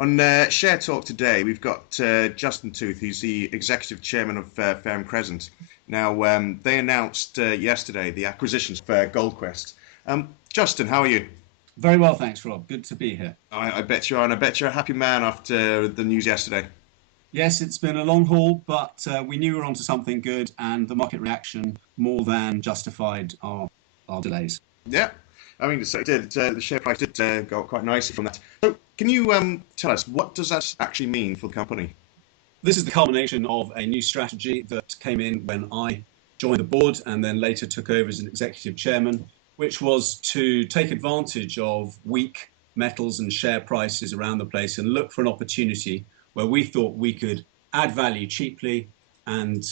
On Share Talk today, we've got Justin Tooth, who's the executive chairman of Ferrum Crescent. Now, they announced yesterday the acquisition of GoldQuest. Justin, how are you? Very well, thanks, Rob. Good to be here. I bet you are, and I bet you're a happy man after the news yesterday. Yes, it's been a long haul, but we knew we were onto something good, and the market reaction more than justified our delays. Yeah, I mean, so it did. The share price did go up quite nicely from that. So, can you tell us what does that actually mean for the company? This is the culmination of a new strategy that came in when I joined the board and then later took over as an executive chairman, which was to take advantage of weak metals and share prices around the place and look for an opportunity where we thought we could add value cheaply and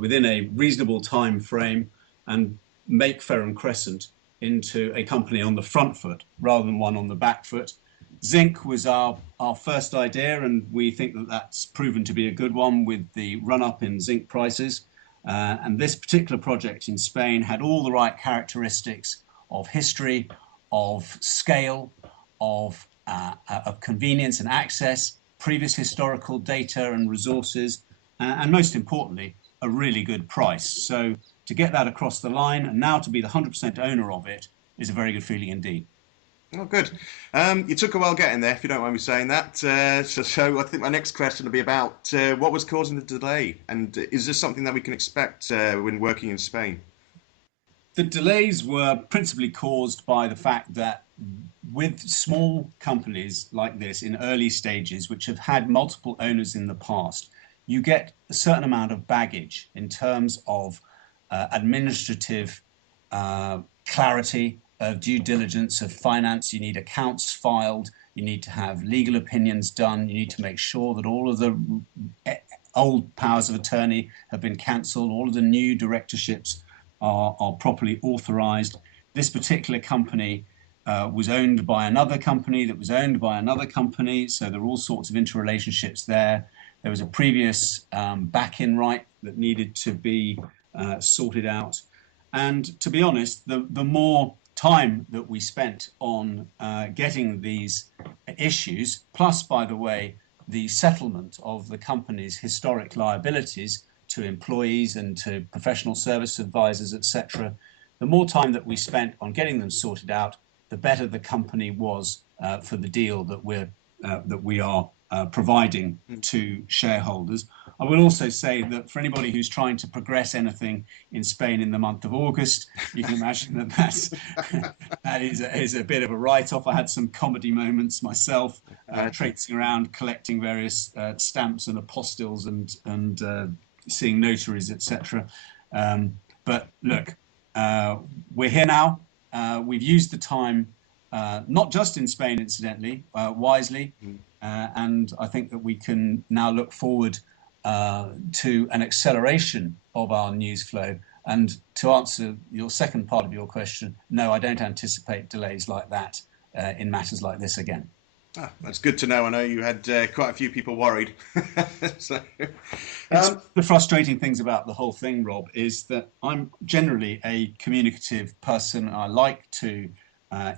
within a reasonable time frame and make Ferrum Crescent into a company on the front foot rather than one on the back foot. Zinc was our first idea, and we think that that's proven to be a good one with the run up in zinc prices. And this particular project in Spain had all the right characteristics of history, of scale, of convenience and access, previous historical data and resources, and most importantly, a really good price. So to get that across the line and now to be the 100% owner of it is a very good feeling indeed. Oh, good. You took a while getting there, if you don't mind me saying that. So I think my next question will be about what was causing the delay, and is this something that we can expect when working in Spain? The delays were principally caused by the fact that with small companies like this in early stages, which have had multiple owners in the past, you get a certain amount of baggage in terms of administrative clarity, of due diligence, of finance. You need accounts filed, you need to have legal opinions done, you need to make sure that all of the old powers of attorney have been cancelled, all of the new directorships are properly authorized. This particular company was owned by another company that was owned by another company, so there are all sorts of interrelationships there. There was a previous back-in right that needed to be sorted out. And to be honest, the more time that we spent on getting these issues, plus, by the way, the settlement of the company's historic liabilities to employees and to professional service advisors, etc., the more time that we spent on getting them sorted out, the better the company was for the deal that we are providing to shareholders. I will also say that for anybody who's trying to progress anything in Spain in the month of August, you can imagine that is a bit of a write-off. I had some comedy moments myself, traipsing around collecting various stamps and apostilles and seeing notaries, etc. But look, we're here now. We've used the time, not just in Spain, incidentally, wisely. And I think that we can now look forward to an acceleration of our news flow. And to answer your second part of your question, no, I don't anticipate delays like that in matters like this again. That's good to know. I know you had quite a few people worried. So, the frustrating things about the whole thing, Rob, is that I'm generally a communicative person. I like to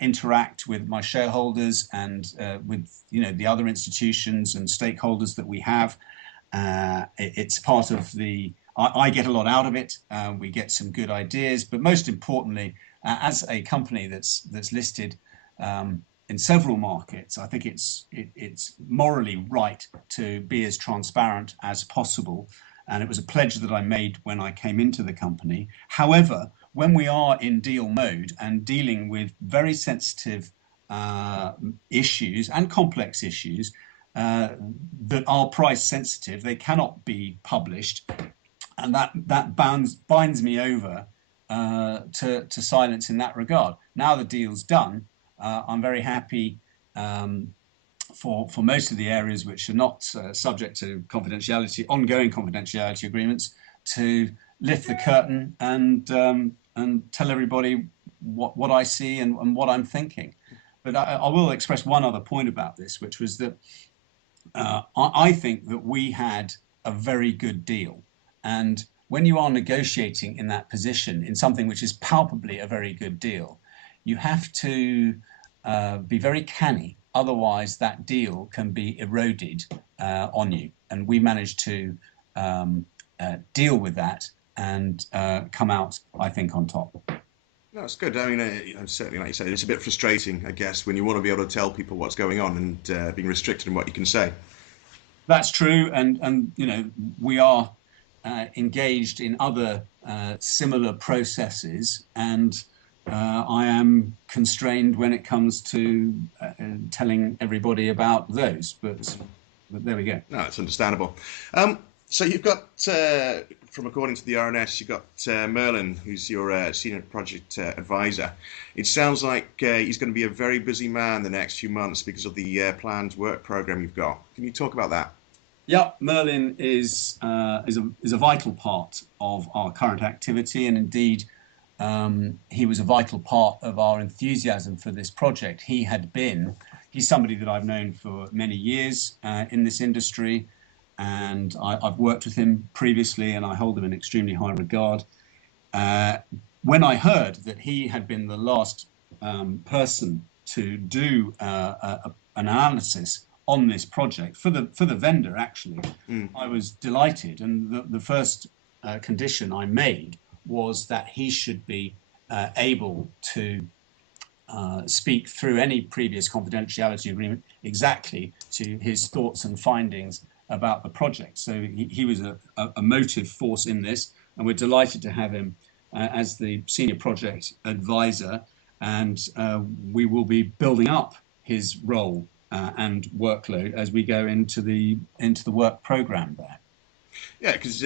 interact with my shareholders and with the other institutions and stakeholders that we have. It's part of I get a lot out of it. We get some good ideas, but most importantly, as a company that's listed in several markets, I think it's morally right to be as transparent as possible. And it was a pledge that I made when I came into the company. However, when we are in deal mode and dealing with very sensitive issues and complex issues that are price sensitive, they cannot be published, and that binds me over to silence in that regard. Now the deal's done, I'm very happy for most of the areas which are not subject to ongoing confidentiality agreements, to lift the curtain and tell everybody what I see and what I'm thinking. But I will express one other point about this, which was that I think that we had a very good deal. And when you are negotiating in that position, in something which is palpably a very good deal, you have to be very canny Otherwise, that deal can be eroded on you. And we managed to deal with that and come out, I think, on top. No, it's good. I mean, certainly, like you said, it's a bit frustrating, I guess, when you want to be able to tell people what's going on and being restricted in what you can say. That's true, and we are engaged in other similar processes, and I am constrained when it comes to telling everybody about those. But there we go. No, it's understandable. So you've got, from according to the RNS, you've got Merlin, who's your senior project advisor. It sounds like he's going to be a very busy man the next few months because of the planned work program you've got. Can you talk about that? Yeah, Merlin is a vital part of our current activity, and indeed, he was a vital part of our enthusiasm for this project. He's somebody that I've known for many years in this industry, and I've worked with him previously, and I hold him in extremely high regard. When I heard that he had been the last person to do an analysis on this project for the vendor, actually, I was delighted. And the first condition I made was that he should be able to speak through any previous confidentiality agreement exactly to his thoughts and findings about the project. So he was a motive force in this, and we're delighted to have him as the senior project advisor, and we will be building up his role and workload as we go into the work program there. Yeah, because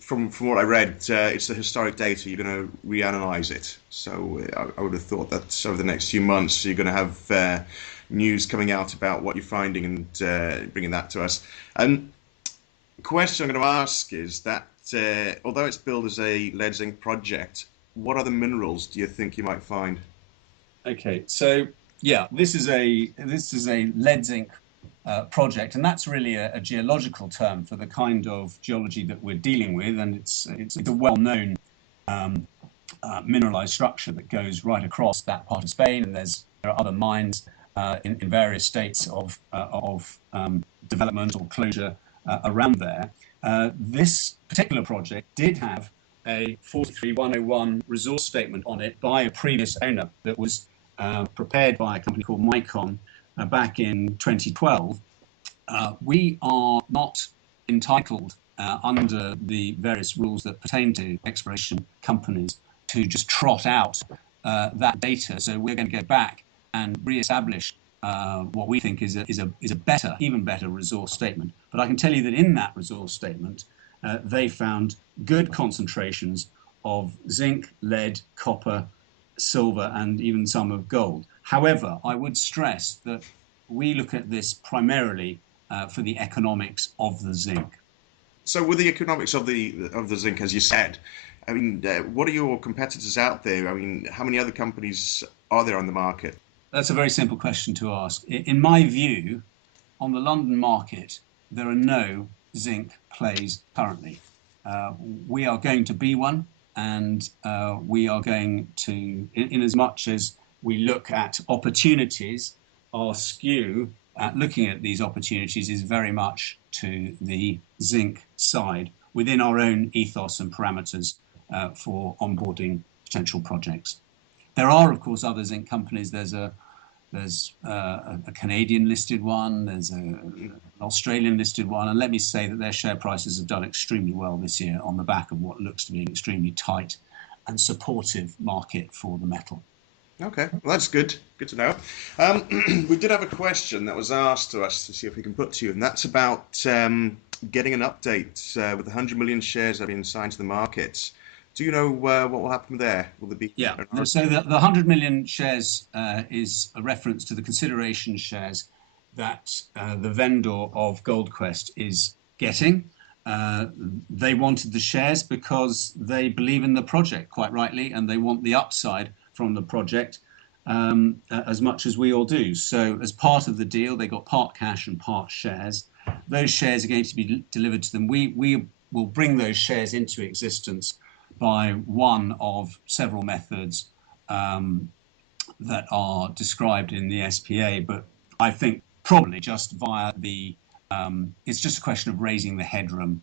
from what I read, it's the historic data. You're going to reanalyze it. So I would have thought that over the next few months, you're going to have news coming out about what you're finding and bringing that to us. And the question I'm going to ask is that although it's billed as a lead zinc project, what other minerals do you think you might find? Okay, so yeah, this is a lead zinc project, and that's really a geological term for the kind of geology that we're dealing with, and it's a well-known mineralized structure that goes right across that part of Spain, and there are other mines in various states of development or closure around there. This particular project did have a 43101 resource statement on it by a previous owner that was prepared by a company called Micon back in 2012. We are not entitled under the various rules that pertain to exploration companies to just trot out that data. So we're going to go back and re-establish what we think is a better, even better resource statement. But I can tell you that in that resource statement, they found good concentrations of zinc, lead, copper, silver, and even some of gold. However, I would stress that we look at this primarily for the economics of the zinc. So with the economics of the zinc, as you said, I mean, what are your competitors out there? I mean, how many other companies are there on the market? That's a very simple question to ask. In my view, on the London market, there are no zinc plays currently. We are going to be one, and we are going to, in as much as we look at opportunities, our skew at looking at these opportunities is very much to the zinc side within our own ethos and parameters for onboarding potential projects. There are, of course, other zinc companies. There's a Canadian listed one, there's an Australian listed one, and let me say that their share prices have done extremely well this year on the back of what looks to be an extremely tight and supportive market for the metal. Okay, well, that's good. Good to know. We did have a question that was asked to us to see if we can put to you, and that's about getting an update with the 100 million shares that have been signed to the markets. Do you know what will happen there? Will there be? Yeah, so the 100 million shares is a reference to the consideration shares that the vendor of GoldQuest is getting. They wanted the shares because they believe in the project, quite rightly, and they want the upside from the project as much as we all do. So as part of the deal, they got part cash and part shares. Those shares are going to be delivered to them. We will bring those shares into existence by one of several methods that are described in the SPA, but I think probably just via it's just a question of raising the headroom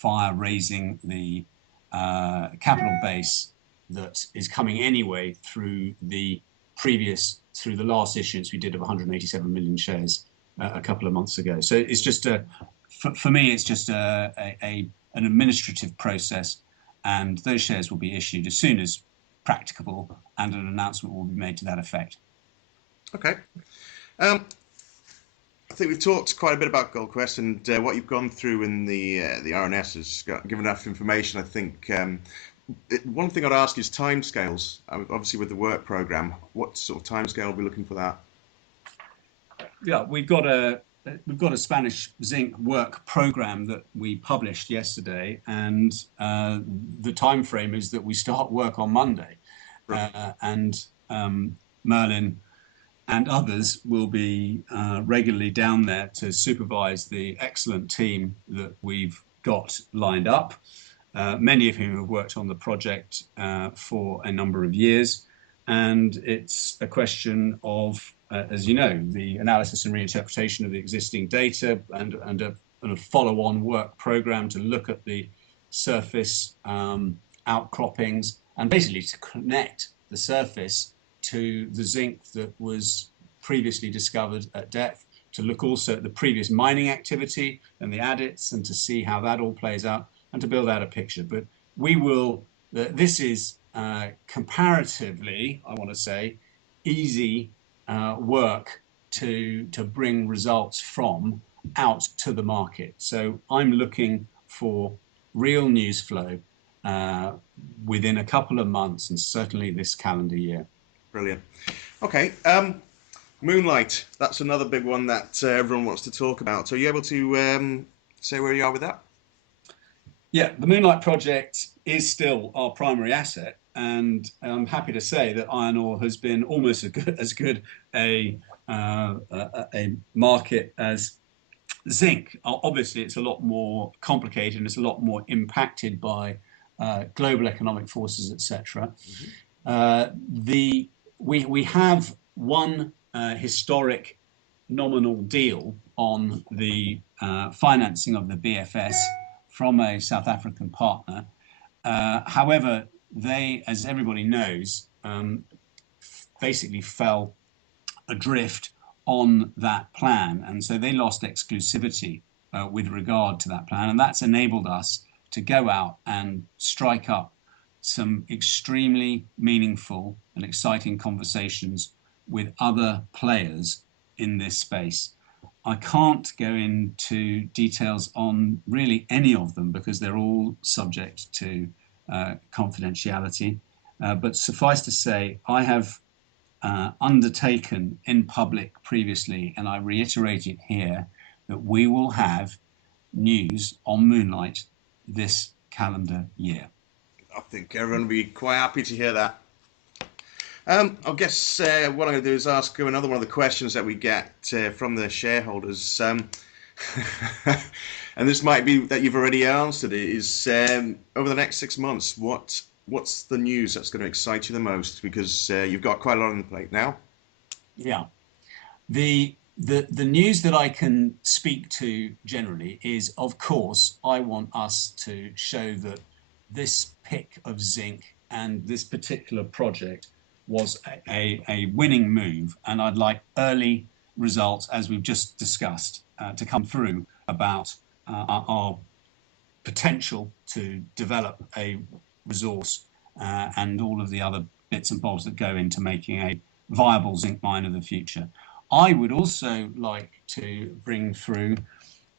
via raising the capital base that is coming anyway through the last issuance we did of 187 million shares a couple of months ago. So it's just for me, it's just an administrative process, and those shares will be issued as soon as practicable, and an announcement will be made to that effect. Okay. I think we've talked quite a bit about GoldQuest, and what you've gone through in the RNS has given enough information. I think one thing I'd ask is timescales. Obviously, with the work program, what sort of timescale are we looking for that? Yeah, we've got a Spanish zinc work program that we published yesterday, and the time frame is that we start work on Monday, and Merlin and others will be regularly down there to supervise the excellent team that we've got lined up, many of whom have worked on the project for a number of years. And it's a question of, as you know, the analysis and reinterpretation of the existing data, and a follow-on work program to look at the surface outcroppings, and basically to connect the surface to the zinc that was previously discovered at depth, to look also at the previous mining activity and the adits, and to see how that all plays out, and to build out a picture. But we will, this is comparatively, I want to say, easy work to bring results from out to the market. So I'm looking for real news flow within a couple of months, and certainly this calendar year. Brilliant. Okay. Moonlight, that's another big one that everyone wants to talk about. So are you able to say where you are with that? Yeah, the Moonlight project is still our primary asset, and I'm happy to say that iron ore has been almost as good a market as zinc. Obviously, it's a lot more complicated, and it's a lot more impacted by global economic forces, etc. We have one historic nominal deal on the financing of the BFS from a South African partner. However, they, as everybody knows, basically fell adrift on that plan, and so they lost exclusivity with regard to that plan, and that's enabled us to go out and strike up some extremely meaningful and exciting conversations with other players in this space. I can't go into details on really any of them because they're all subject to confidentiality. But suffice to say, I have undertaken in public previously, and I reiterate it here, that we will have news on Moonlight this calendar year. I think everyone will be quite happy to hear that. I guess what I'm going to do is ask you another one of the questions that we get from the shareholders. And this might be that you've already answered it, is over the next 6 months, what's the news that's going to excite you the most? Because you've got quite a lot on the plate now. Yeah. The news that I can speak to generally is, of course, I want us to show that this pick of zinc and this particular project was a winning move, and I'd like early results, as we've just discussed, to come through about our potential to develop a resource and all of the other bits and bobs that go into making a viable zinc mine of the future. I would also like to bring through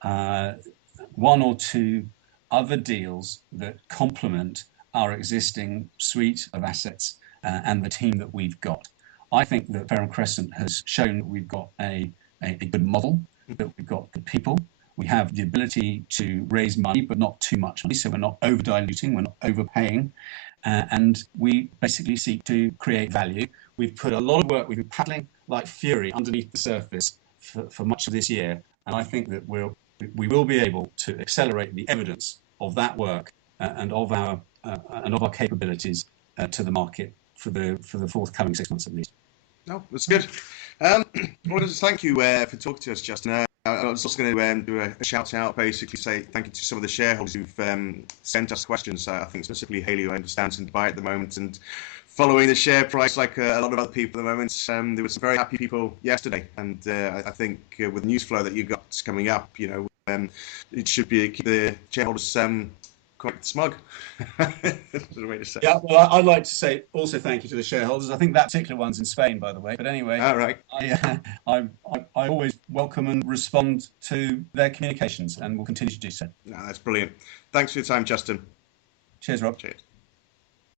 one or two other deals that complement our existing suite of assets and the team that we've got. I think that Ferrum Crescent has shown that we've got a good model, that we've got good people. We have the ability to raise money, but not too much money, so we're not over diluting, we're not overpaying, and we basically seek to create value. We've put a lot of work, we've been paddling like fury underneath the surface for much of this year, and I think that we will be able to accelerate the evidence of that work and of our capabilities to the market for the forthcoming 6 months at least. No, that's good. Um, well, just thank you for talking to us, Justin. I was just going to do a shout out, basically say thank you to some of the shareholders who've sent us questions. I think specifically Haley, who I understand is in Dubai at the moment, and following the share price like a lot of other people at the moment. There were some very happy people yesterday, and I think with the news flow that you got coming up, it should be keep the shareholders quite smug. That's the way to say. Yeah, well, I'd like to say also thank you to the shareholders. I think that particular one's in Spain, by the way. But anyway, All right. I always welcome and respond to their communications, and will continue to do so. No, that's brilliant. Thanks for your time, Justin. Cheers, Rob. Cheers.